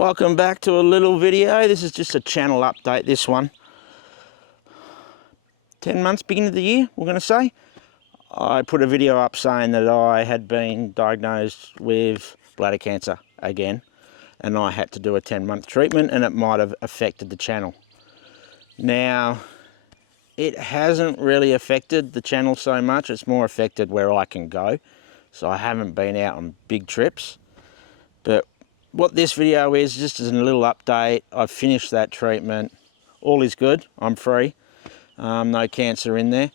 Welcome back to a little video. This is just a channel update, this one. 10 months, beginning of the year, we're going to say. I put a video up saying that I had been diagnosed with bladder cancer again, and I had to do a 10-month treatment, and it might have affected the channel. Now, it hasn't really affected the channel so much. It's more affected where I can go. So I haven't been out on big trips. But what this video is, just as a little update, I've finished that treatment. All is good, I'm free. No cancer in there.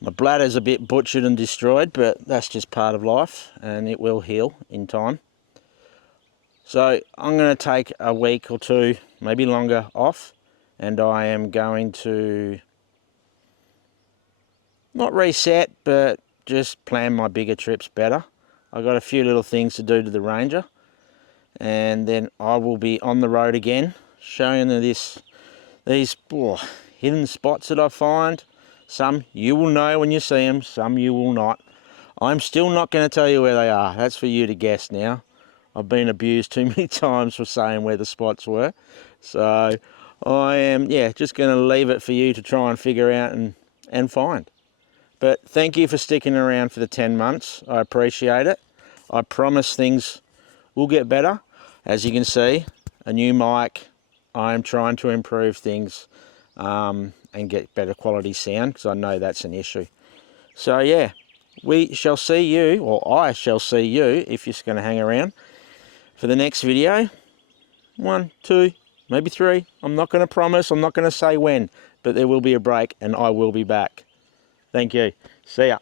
My bladder's a bit butchered and destroyed, but that's just part of life and it will heal in time. So I'm going to take a week or two, maybe longer, off, and I am going to not reset, but just plan my bigger trips better. I've got a few little things to do to the Ranger, and then I will be on the road again, showing you these hidden spots that I find. Some you will know when you see them, some you will not. I'm still not going to tell you where they are. That's for you to guess now. I've been abused too many times for saying where the spots were. So I am, just going to leave it for you to try and figure out and find. But thank you for sticking around for the 10 months. I appreciate it. I promise things will get better. As you can see, a new mic. I'm trying to improve things and get better quality sound, because I know that's an issue. So yeah, we shall see you, or I shall see you, if you're going to hang around, for the next video. 1, 2, maybe 3. I'm not going to promise, I'm not going to say when, but there will be a break and I will be back. Thank you. See ya.